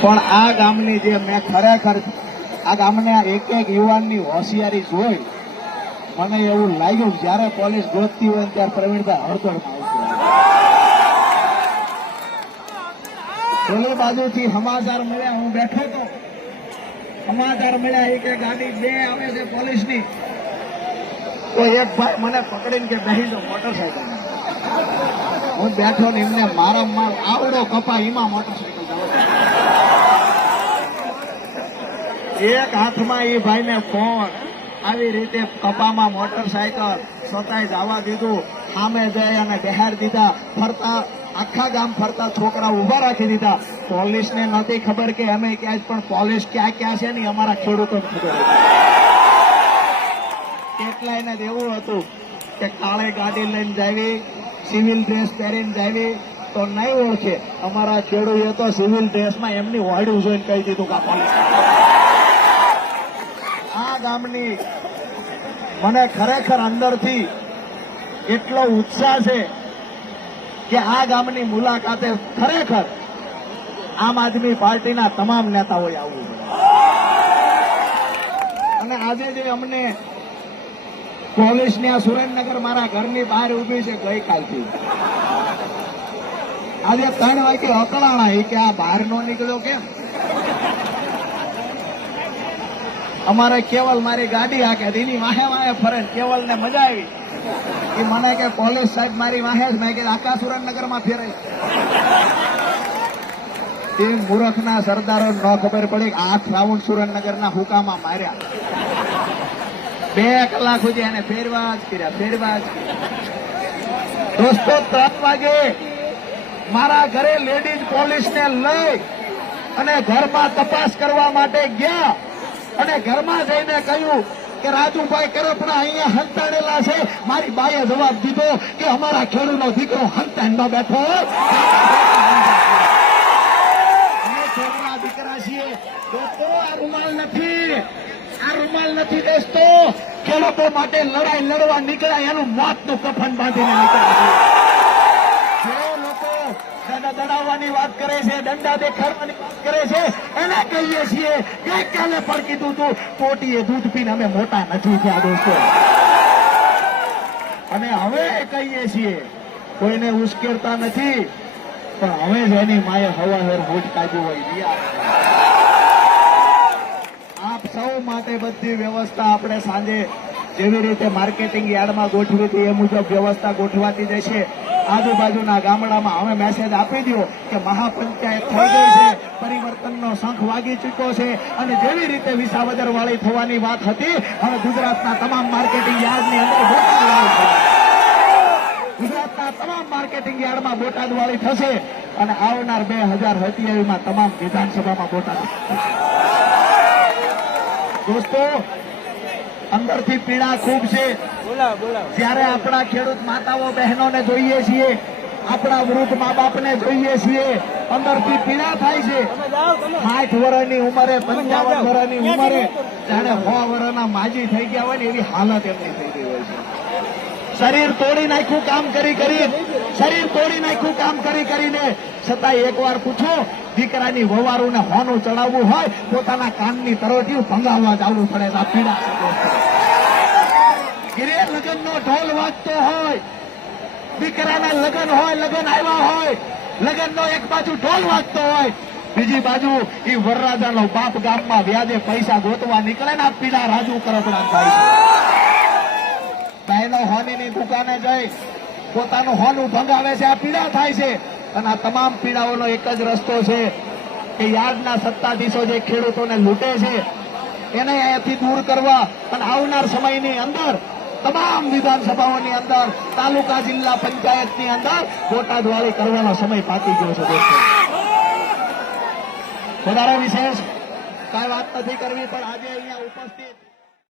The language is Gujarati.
પણ આ ગામની જે મેં ખરેખર આ ગામના એક એક યુવાનની હોશિયારી જોઈ મને એવું લાગ્યું જયારે પોલીસ ગોતતી હોય ત્યારે પ્રવીણભાઈ હળદળમાં આવશે. પેલી બાજુથી સમાચાર મળ્યા, હું બેઠો તો સમાચાર મળ્યા એક ગાડી બે આવે છે પોલીસની, તો એક ભાઈ મને પકડીને કે બેસી જાઓ મોટરસાયકલ. હું બેઠો ને એમને મારા માર આવડો કપા એમાં મોટરસાયકલ એક હાથમાં એ ભાઈને ફોન, આવી રીતે કપામાં મોટરસાયકલ સતાય જવા દીધું, સામે જઈ અને બહાર દીધા, ફરતા આખા ગામ ફરતા છોકરા ઉભા રાખી દીધા. પોલીસને નથી ખબર કે અમે ક્યાં, પણ પોલીસ ક્યાં ક્યાં છે ને અમારા ખેડૂતોને ખબર હતી. કેટલાયને એવું હતું કે કાળે ગાડી લઈને જાવી, સિવિલ ડ્રેસ પહેરીને જાવી તો નહીં ઓળખે. અમારા ખેડૂતો તો સિવિલ ડ્રેસમાં એમની વાડું જોઈને કહી દીધું કે પોલીસ. આ ગામની મને ખરેખર અંદરથી એટલો ઉત્સાહ છે કે આ ગામની મુલાકાતે ખરેખર આમ આદમી પાર્ટીના તમામ નેતાઓએ આવવું પડે. અને આજે જે અમને પોલીસને આ સુરેન્દ્રનગર મારા ઘરની બહાર ઉભી છે ગઈકાલથી, આજે 3 વાગે અકળાણા કે આ બહાર નો નીકળ્યો કેમ. અમારે કેવલ મારી ગાડી હાકે એની વાહે વાહે ફરે, કેવલ ને મજા આવી. એ મને કે પોલીસ સાહેબ મારી વાહે જ, મેં કે આખા સુરેન્દ્રનગરમાં ફેરાય. એ મૂર્ખના સરદારો ન ખબર પડી 8 રાઉન્ડ સુરેન્દ્રનગરના હુકામાં માર્યા. 2 કલાક સુધી એને ફેરવા જ કર્યા. દોસ્તો 3 વાગે મારા ઘરે લેડીઝ પોલીસને લઈ અને ઘરમાં તપાસ કરવા માટે ગયા અને ઘરમાં જઈને કહ્યું કે રાજુભાઈ કરપડા અહીંયા હંતાડેલા છે. મારી બાએ જવાબ દીધો કે અમારા ખેડૂતનો દીકરો હંતાડમાં બેઠો, અમે ખેડૂતના દીકરા છીએ. દોસ્તો આ રૂમાલ નથી દોસ્તો, ખેડૂતો માટે લડાઈ લડવા નીકળ્યા એનું મોતનું કફન બાંધીને નીકળ્યા છે. જે લોકો દડાવવાની વાત કરે છે, દંડા દેખાડવાની વાત કરે છે, એને કહીએ છીએ ગઈકાલે પણ કીધું તું ટોટીએ દૂધ પીને અમે મોટા નથી થયા દોસ્તો. અને હવે કહીએ છીએ કોઈને ઉશ્કેરતા નથી, પણ હવે જ એની માએ હવાહેર હોઠ કાઢ્યું હોય. આપ સૌ માટે બધી વ્યવસ્થા આપણે સાંજે જેવી રીતે માર્કેટિંગ યાર્ડમાં ગોઠવી હતી એ મુજબ વ્યવસ્થા ગોઠવાતી જશે. આજુબાજુના ગામડામાં હવે મેસેજ આપી દો કે મહાપંચાયત થઈ ગઈ છે, પરિવર્તનનો શંખ વાગી ચૂક્યો છે અને જેવી રીતે વિસાવદર વાળી થવાની વાત હતી હવે ગુજરાતના તમામ માર્કેટિંગ યાર્ડની અંદર ગુજરાતના તમામ માર્કેટિંગ યાર્ડમાં બોટાદ વાળી થશે અને આવનાર 2027માં તમામ વિધાનસભામાં બોટાદ. દોસ્તો અંદરથી પીડા ખૂબ છે. જ્યારે આપણા ખેડૂત માતાઓ બહેનોને જોઈએ છીએ, આપણા વૃદ્ધ મા બાપને જોઈએ છીએ, અંદરથી પીડા થાય છે. 60 વર્ષની ઉંમરે, 55 વર્ષની ઉંમરે જાણે 100 વર્ષના માજી થઈ ગયા હોય ને એવી હાલત એમની થઈ ગઈ હોય છે. શરીર તોડી નાખ્યું કામ કરી કરીને છતાં એકવાર પૂછો, દીકરાની વવારુને હોનું ચડાવવું હોય પોતાના કાનની તરોટીઓ ભંગાવવા જવું પડે. આ પીડા ઘરે લગ્નનો ઢોલ વાગતો હોય, દીકરાના લગ્ન હોય, લગ્ન આવ્યા હોય, લગ્નનો એક બાજુ ઢોલ વાગતો હોય, બીજી બાજુ એ વરરાજાનો બાપ ગામમાં વ્યાજે પૈસા ગોતવા નીકળે ને આ પીડા રાજુ કરપડા થાય છે. બહેનો હોનીની દુકાને જઈ પોતાનું હોનું ભંગાવે છે, આ પીડા થાય છે. અને આ તમામ પીડાઓનો એક જ રસ્તો છે કે યાર્ડના સત્તાધીશો જે ખેડૂતોને લૂંટે છે એને અહીંયાથી દૂર કરવા અને આવનાર સમયની અંદર તમામ વિધાનસભાઓની અંદર, તાલુકા જિલ્લા પંચાયતની અંદર બોટાદ વાળી કરવાનો સમય પાકી ગયો છે. દોસ્તો વધારે વિશેષ કઈ વાત નથી કરવી, પણ આજે અહીંયા ઉપસ્થિત